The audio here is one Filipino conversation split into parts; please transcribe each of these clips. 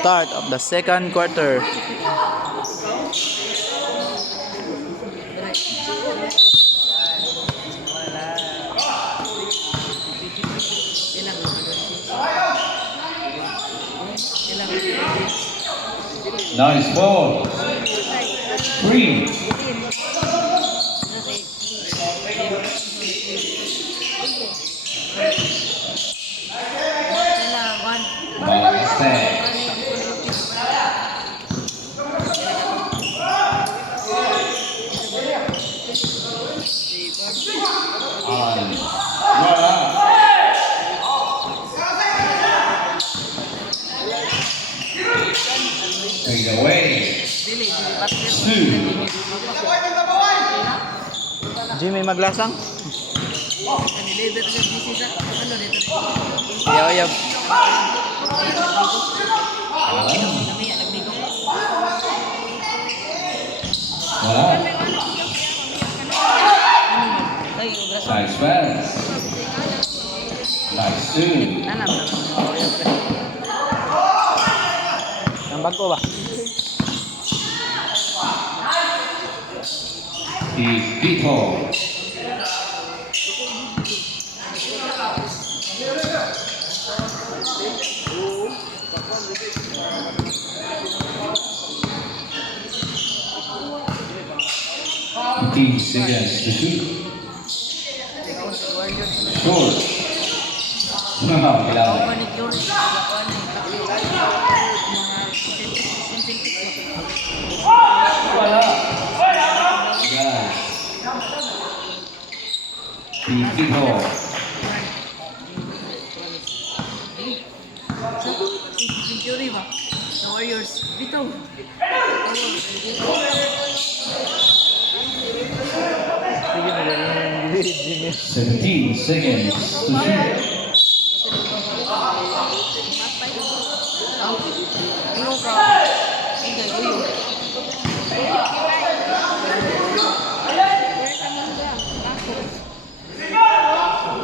Start of the second quarter. Nice ball. 3. Basta. Wala. Take it away. 2. Jimmy maglasang. Yaw. Wala. Nice pass. Nice 2. Ang bago ba? He's Vito. Teams against the 2. Short. Kailangan. Wala. Guys. Vito. The Warriors. Vito. 17 seconds to shoot.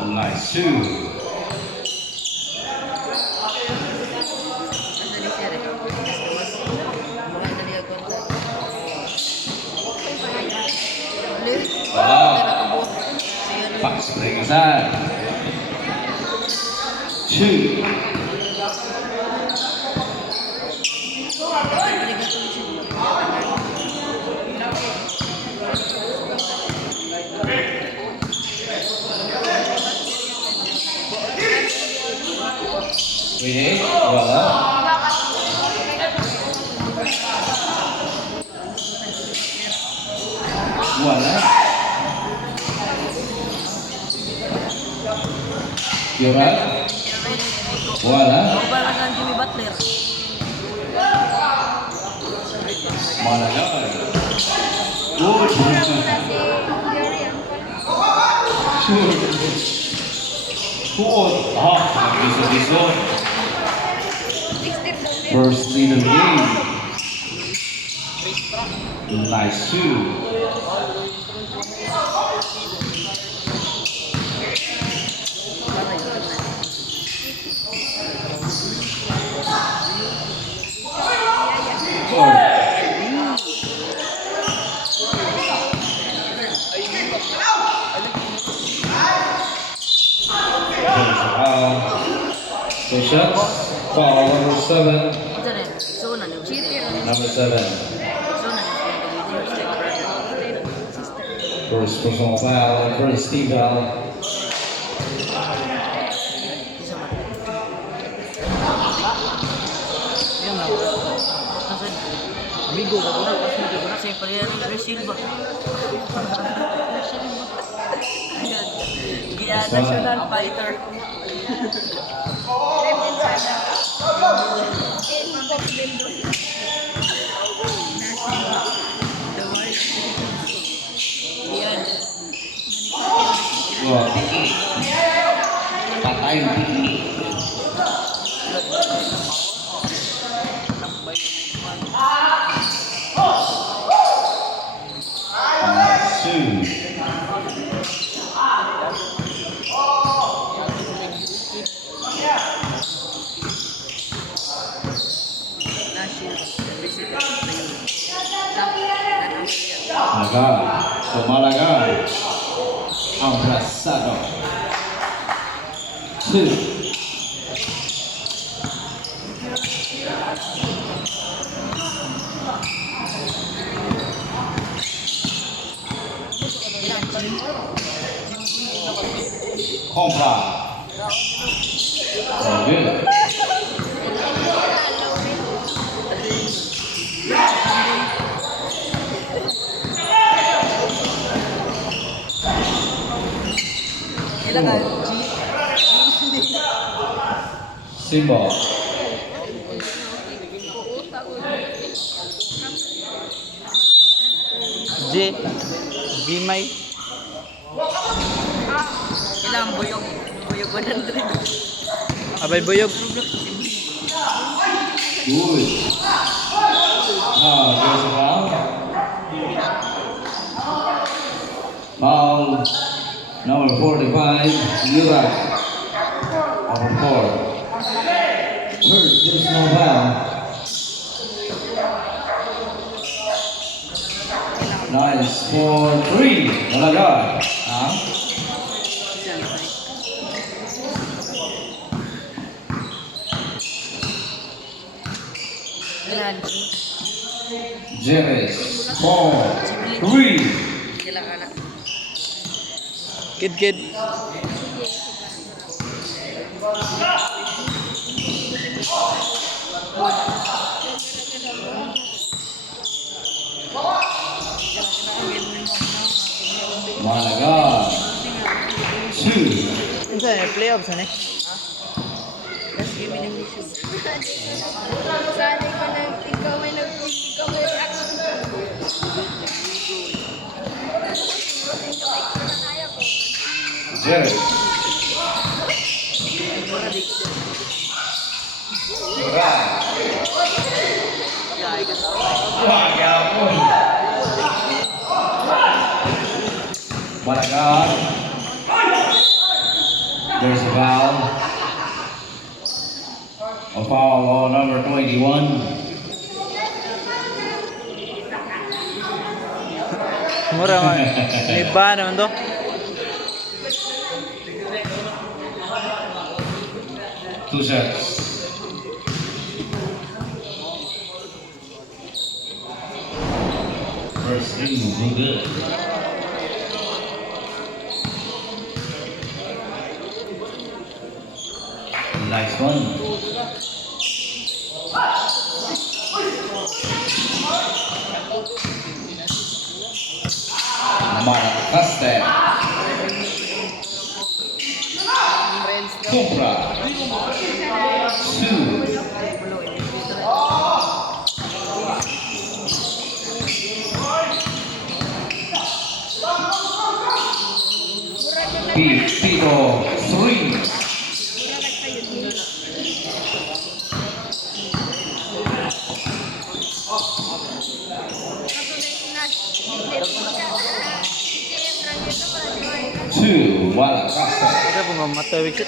Nice 2. Pass play inside. 2. Wait, wala. Wala. Yura. Wala. Balasan Jimmy Butler. Malagal. Good. Good. Nagbiso-biso. First lead of the game. Nice 2. So shots, foul number 7. Number 7. First personal foul and first team foul. Amigo, pas saya pilihan ng Brazil ba? Dia national fighter. Wah, patahin. Malaga. So Malaga. Abrasado. 2. Compra. So good. Kailangan. Symbol. G. Gmay. Kailangan buyog. Buyog 100. Abay buyog. Good. There's a foul. Foul number 45, Yurak. Number 4. Third personal foul. Nice for 3. Malaga. Kailangan. Jerez. 4, 3. Kailangan na. Kid. Malaga. 2. Ano yan? Playoffs ano eh? Last game in mission. Sanay ko na ikaw ay reaction. Jerez. Malaga. There's a foul. A foul on number 21. Mura man. May ba naman to? Two sets. First thing, no good. Nice one. Maracaste. Compra. 2. Pito 3. Two, Maracaste. Kaya po mamatawid siya.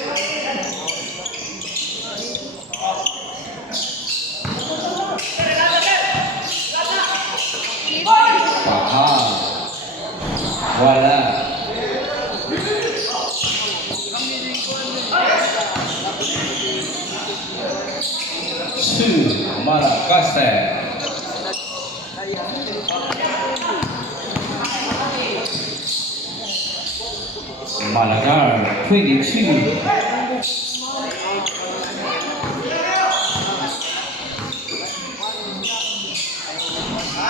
Paha. Wala. Two, Maracaste. Malaga 22.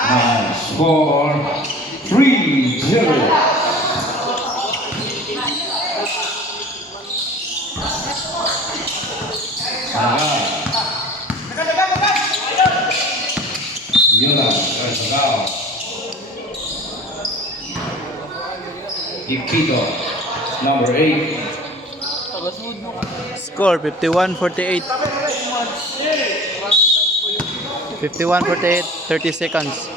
Nice for 3-0. Malaga. Yola, there's a foul. Ipito, number 8. Score 51-48. 51-48, 30 seconds.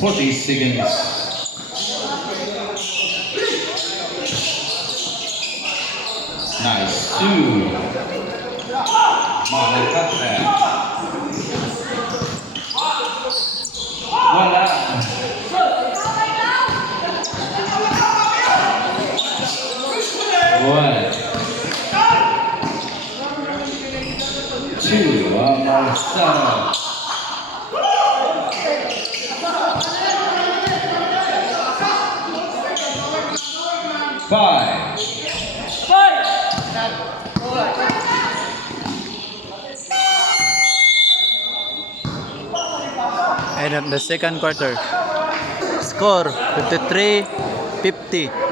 40 seconds. Nice. 2. Malacate. Wala. Rosado. 5. End of the second quarter. Score 53-50.